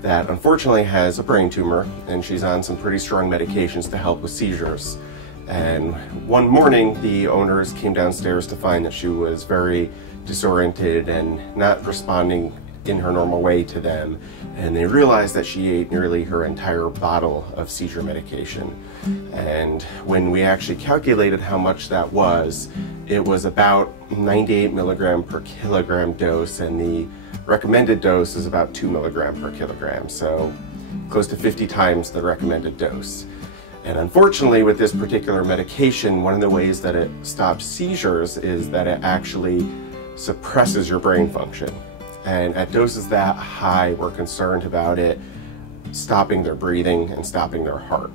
That unfortunately has a brain tumor, and she's on some pretty strong medications to help with seizures. And one morning, the owners came downstairs to find that she was very disoriented and not responding in her normal way to them. And they realized that she ate nearly her entire bottle of seizure medication. And when we actually calculated how much that was, it was about 98 milligram per kilogram dose, and the recommended dose is about 2 milligram per kilogram, so close to 50 times the recommended dose. And unfortunately, with this particular medication, one of the ways that it stops seizures is that it actually suppresses your brain function. And at doses that high, we're concerned about it stopping their breathing and stopping their heart.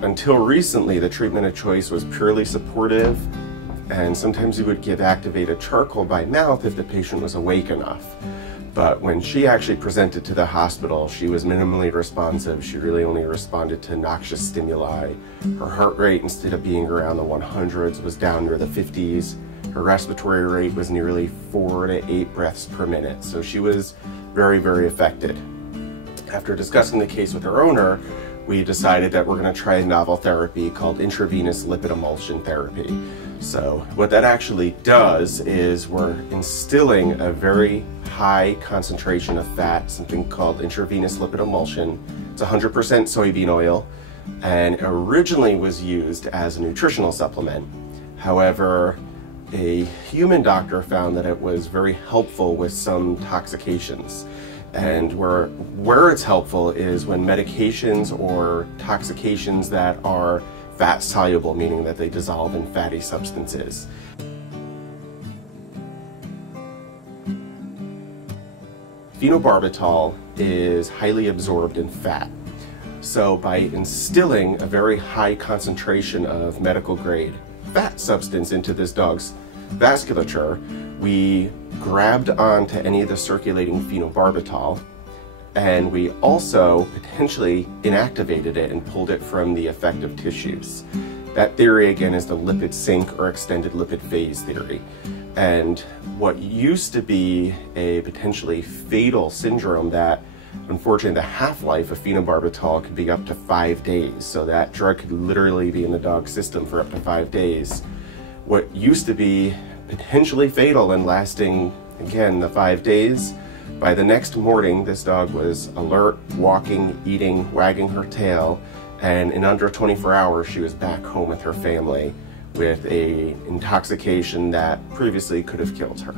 Until recently, the treatment of choice was purely supportive, and sometimes we would give activated charcoal by mouth if the patient was awake enough. But when she actually presented to the hospital, she was minimally responsive. She really only responded to noxious stimuli. Her heart rate, instead of being around the 100s, was down near the 50s. Her respiratory rate was nearly 4 to 8 breaths per minute. So she was very, very affected. After discussing the case with her owner, we decided that we're going to try a novel therapy called intravenous lipid emulsion therapy. So what that actually does is we're instilling a very high concentration of fat, something called intravenous lipid emulsion. It's 100% soybean oil, and originally was used as a nutritional supplement. However, a human doctor found that it was very helpful with some toxications. And where it's helpful is when medications or toxications that are fat soluble, meaning that they dissolve in fatty substances. Phenobarbital is highly absorbed in fat. So by instilling a very high concentration of medical grade fat substance into this dog's vasculature, we grabbed onto any of the circulating phenobarbital, and we also potentially inactivated it and pulled it from the affective tissues. That theory, again, is the lipid sink or extended lipid phase theory. And what used to be a potentially fatal syndrome that, unfortunately, the half-life of phenobarbital could be up to 5 days. So that drug could literally be in the dog's system for up to 5 days. What used to be potentially fatal and lasting, again, the 5 days, by the next morning, this dog was alert, walking, eating, wagging her tail, and in under 24 hours, she was back home with her family with an intoxication that previously could have killed her.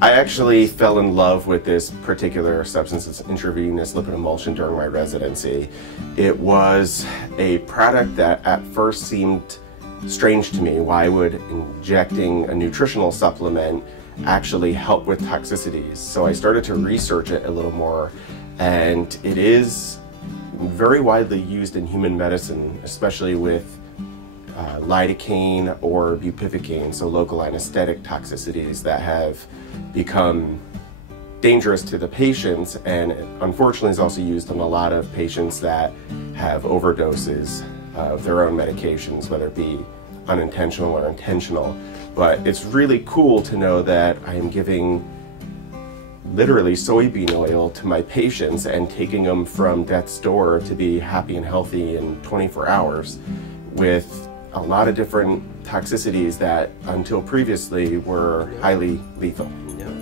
I actually fell in love with this particular substance, it's intravenous lipid emulsion, during my residency. It was a product that at first seemed strange to me. Why would injecting a nutritional supplement actually help with toxicities? So I started to research it a little more, and it is very widely used in human medicine, especially with lidocaine or bupivacaine, so local anesthetic toxicities that have become dangerous to the patients, and unfortunately is also used in a lot of patients that have overdoses of their own medications, whether it be unintentional or intentional. But it's really cool to know that I am giving literally soybean oil to my patients and taking them from death's door to be happy and healthy in 24 hours with a lot of different toxicities that until previously were highly lethal. Yeah.